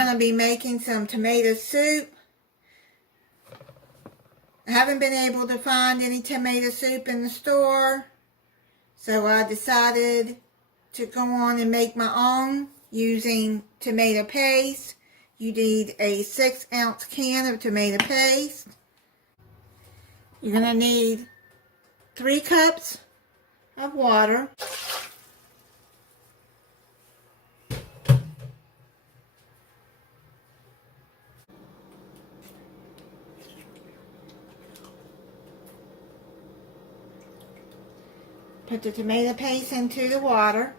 going to be making some tomato soup. I haven't been able to find any tomato soup in the store, so I decided to go on and make my own using tomato paste. You need a 6-ounce can of tomato paste. You're going to need 3 cups of water. Put the tomato paste into the water.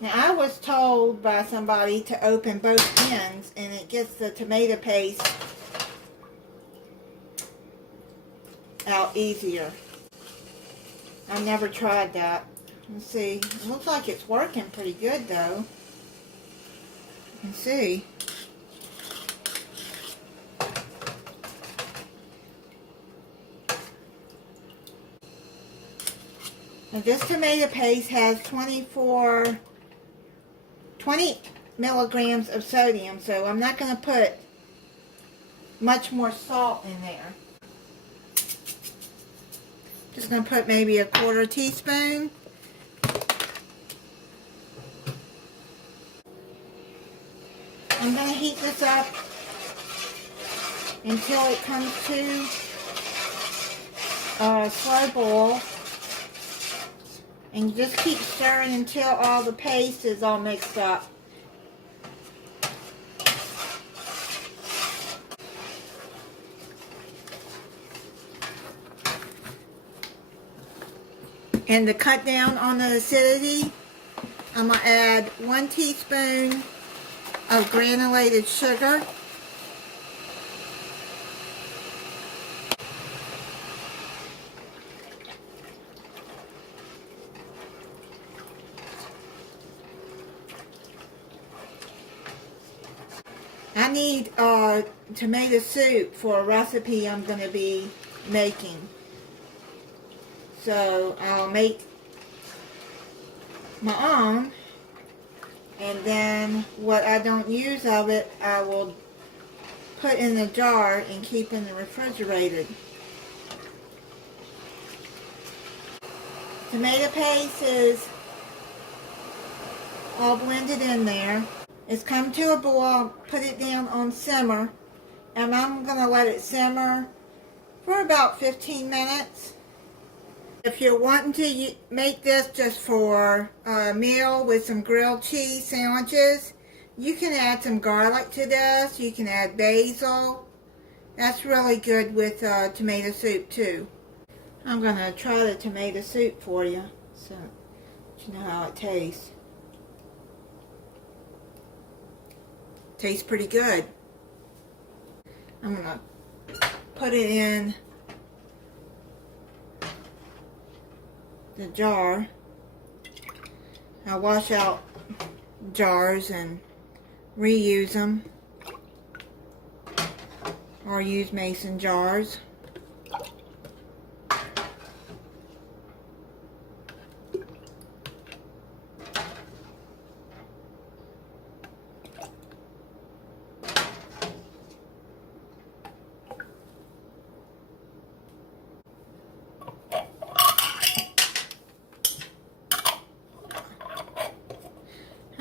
Now, I was told by somebody to open both ends and it gets the tomato paste out easier. I never tried that. Let's see. It looks like it's working pretty good though. Let's see. Now this tomato paste has 20 milligrams of sodium, so I'm not going to put much more salt in there. Just going to put maybe a 1/4 teaspoon. I'm going to heat this up until it comes to a slow boil. And just keep stirring until all the paste is all mixed up. And to cut down on the acidity, I'm going to add 1 teaspoon of granulated sugar. I need tomato soup for a recipe I'm going to be making. So I'll make my own, and then what I don't use of it I will put in a jar and keep in the refrigerator. Tomato paste is all blended in there. It's come to a boil, put it down on simmer, and I'm going to let it simmer for about 15 minutes. If you're wanting to make this just for a meal with some grilled cheese sandwiches, you can add some garlic to this. You can add basil. That's really good with tomato soup too. I'm going to try the tomato soup for you so you know how it tastes. Tastes pretty good. I'm going to put it in the jar. I wash out jars and reuse them, or use mason jars.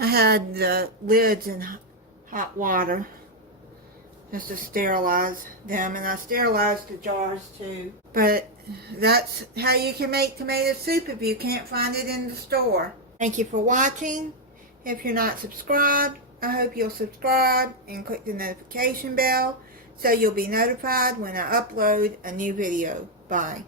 I had the lids in hot water just to sterilize them, and I sterilized the jars too. But that's how you can make tomato soup if you can't find it in the store. Thank you for watching. If you're not subscribed, I hope you'll subscribe and click the notification bell so you'll be notified when I upload a new video. Bye.